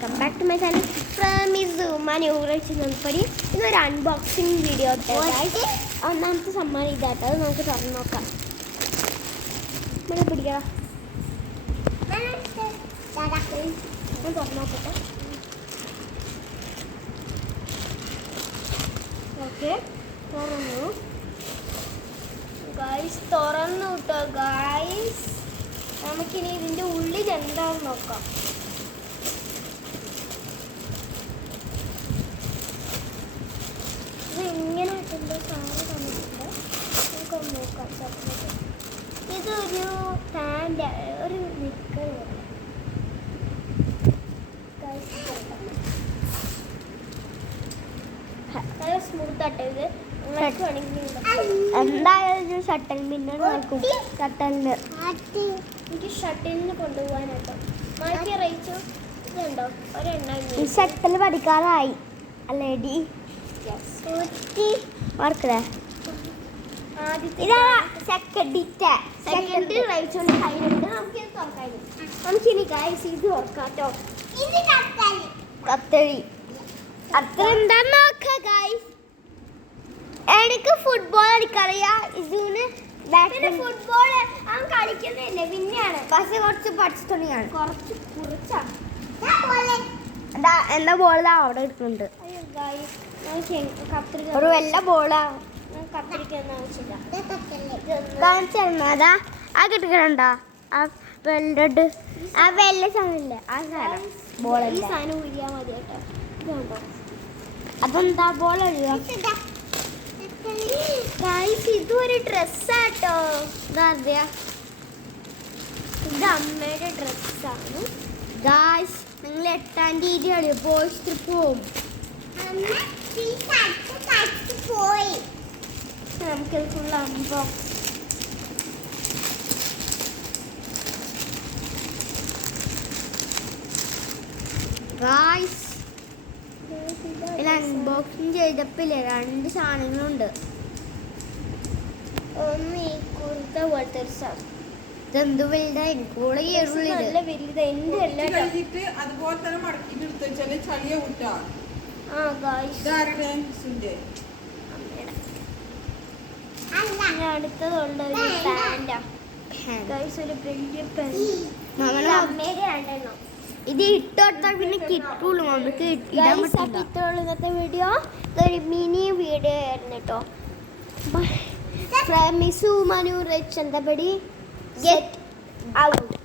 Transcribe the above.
Welcome back to my channel ഫ്രമിസ് മനൂറടി. ഇതൊരു അൺബോക്സിങ് വീഡിയോ. ഒന്നാമത്തെ സമ്മാനം ഇതാട്ടോ, അത് നമുക്ക് തുറന്നു നോക്കാം. പിടിക്കണം, ഞാൻ തുറന്നു നോക്കട്ടെ. ഓക്കെ, തുറന്നു ഗായ്സ്, തുറന്നു കേട്ടോ ഗായ്സ്. നമുക്കിനി ഇതിൻ്റെ ഉള്ളിൽ എന്താണെന്ന് നോക്കാം. ഇങ്ങനെ എന്തോ സാധനം തന്നിട്ടുണ്ട്, നമുക്കൊന്ന് നോക്കാം. ഇതൊരു പാൻ്റ്, ഒരു നിക്കർ നല്ല സ്മൂത്ത് ആട്ടോ ഇത്. എന്തായാലും ഷട്ടൽ മിന്നൽ നോക്കും. ഷട്ടലിന് എനിക്ക് ഷട്ടിലിന് കൊണ്ടുപോകാനാട്ടോ. മാറ്റി അറിയിച്ചു ഇതുണ്ടോ ഒരെണ്ണ. ഈ ഷട്ടൽ പഠിക്കാറായി അല്ലേടി? നമുക്കിനി ഗൈസ് ഇത് ഓർക്കാട്ടോ. കത്തഴി അത്ര എന്താന്ന് നോക്കാം ഗൈസ്. എനിക്ക് ഫുട്ബോൾ കളിക്കറിയാ. ഇതിന് ഫുട്ബോൾ അവൻ കളിക്കുന്നില്ലേ, പിന്നെയാണ് പക്ഷെ കുറച്ച് പഠിച്ചിട്ടാണ്. കുറച്ച് കുറിച്ചാണ് എന്താ ബോളാ അവിടെ എടുക്കുന്നുണ്ട്. ഒരു വെള്ള ബോളാ. കാണിച്ചാ ആ കിട്ടിക്കണണ്ടാ, ആ വെള്ള ആ വെള്ള സാധനമില്ലേ, ആ സാധനം ബോളല്ല. സാധനം ഉഴിയാ മതി കേട്ടോ. ഇതുണ്ടോ, അതെന്താ ബോൾ ഒഴിയാ. ഇതൊരു ഡ്രസ്സാട്ടോ. ഇതറിയാ, ഇത് അമ്മയുടെ ഡ്രസ്സാണ് ഗായ്സ്. നിങ്ങൾ 8-ാം തീയതിയാണ് ബോയ്സ് ട്രിപ്പ് പോകും. നമുക്കത് ഫുൾ അൺബോക്സ്. ഗായ്സ് അൺബോക്സിങ് ചെയ്തപ്പില്ലേ 2 സാധനങ്ങളുണ്ട്. ഒന്ന് ഈ കുർത്ത പോലത്തെ ഒരു സാധനം. ഇതെന്ത് വലുതാ, എനിക്കൂടെ നല്ല വലുത്. എന്റെ എല്ലാം അടുത്തതുണ്ട് ഒരു പാൻറ്റാ ഗൈസ്, ഒരു വലിയ പാൻറ്. അമ്മേടെ ആണ്ടോ ഇത് ഇട്ടോട്ടാൽ പിന്നെ കിട്ടുള്ളൂ. നമുക്ക് ഇന്നത്തെ വീഡിയോ ഇതൊരു മിനി വീഡിയോ ആയിരുന്നു കേട്ടോ. മിസു മനൂർ ചന്തപടി ഗെറ്റ് ഔട്ട്.